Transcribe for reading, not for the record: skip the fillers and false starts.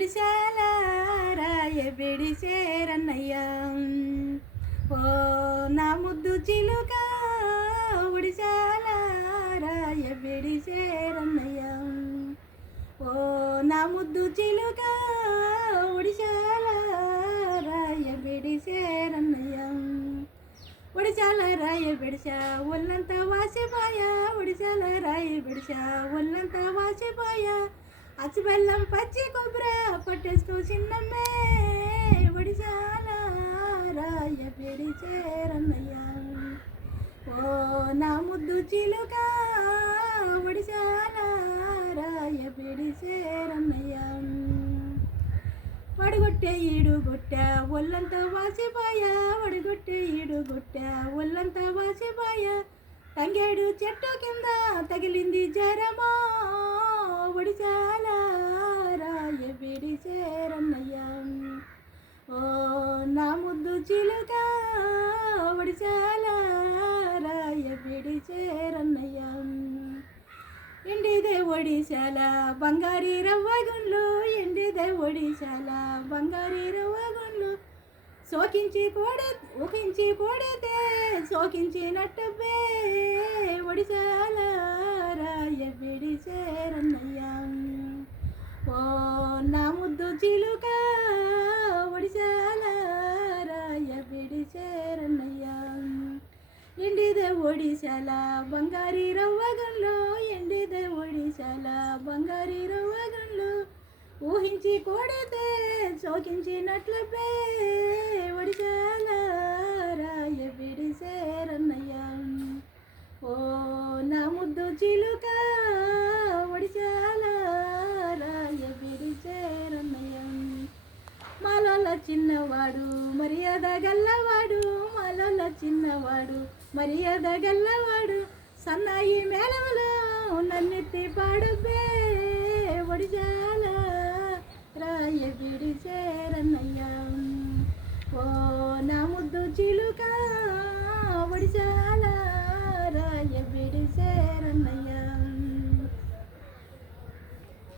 ఒడిశాల రాయ బిడిసేరన్నయ్య ఓ నా ముద్దు చిలుక ఒడిశాల రాయ బిడిసేరన్నయ్య ఓ నా ముద్దు చిలుక ఒడిశాల రాయ బిడిసేరన్నయ్య ఒడిశాల రాయ బిడిసా ఒళ్ళంతా వాసిపోయా ఒడిశాల రాయ బిడిసా ఒళ్ళంతా వాసిపోయా అచ్చి బెల్లం పచ్చి కొబ్బరి పట్టేసుకో చిన్నమ్మే ఒడిశాల రాయ బిడిసేరన్నయ్య ఓ నా ముద్దు చిలుక ఒడిశాల రాయ బిడిసేరన్నయ్య వడగొట్టే ఈడు గుట్ట ఒళ్ళంతా వాసిపోయా వడగొట్టే ఈడు గుట్ట ఒళ్ళంతా వాసిపోయా తంగేడు చెట్టు కింద తగిలింది జరమా ఒడిశాల రాయ బిడిసేరన్నయ్య ఓ నా ముద్దు చిలుక ఒడిశాల రాయ బిడిసేరన్నయ్య ఎండిదే ఒడిశాల బంగారీ రవ్వగుండ్లు ఎండిదే ఒడిశాల బంగారీ రవ్వగుండ్లు ఊకించి కొడితే సోకించినట్టువే ఒడిశాల రాయ బిడిసేరన్నయ్య ఓ నా ముద్దు చిలుక ఒడిశాల రాయ బిడిసేరన్నయ్య ఎండిదే ఒడిశాల బంగారీ రవ్వగుండ్లు ఎండిదే ఒడిశాల బంగారీ రవ్వగుండ్లు ఊహించి కొడితే సోకించినట్లే ఒడిశాల రాయ బిడిసేరన్నయ్య ఓ నా ముద్దు చిలుక ఒడిశాల రాయ బిడిసేరన్నయ్య మాలోల చిన్నవాడు మర్యాద గల్లవాడు మాలోల చిన్నవాడు మర్యాద గల్లవాడు సన్నాయి మేళములు నన్నెత్తి పాడుబే ఒడిశాల రాయ బిడిసేరన్నయ్య ఓ నా ముద్దు చిలుక ఒడిశాల రాయ బిడిసేరన్నయ్య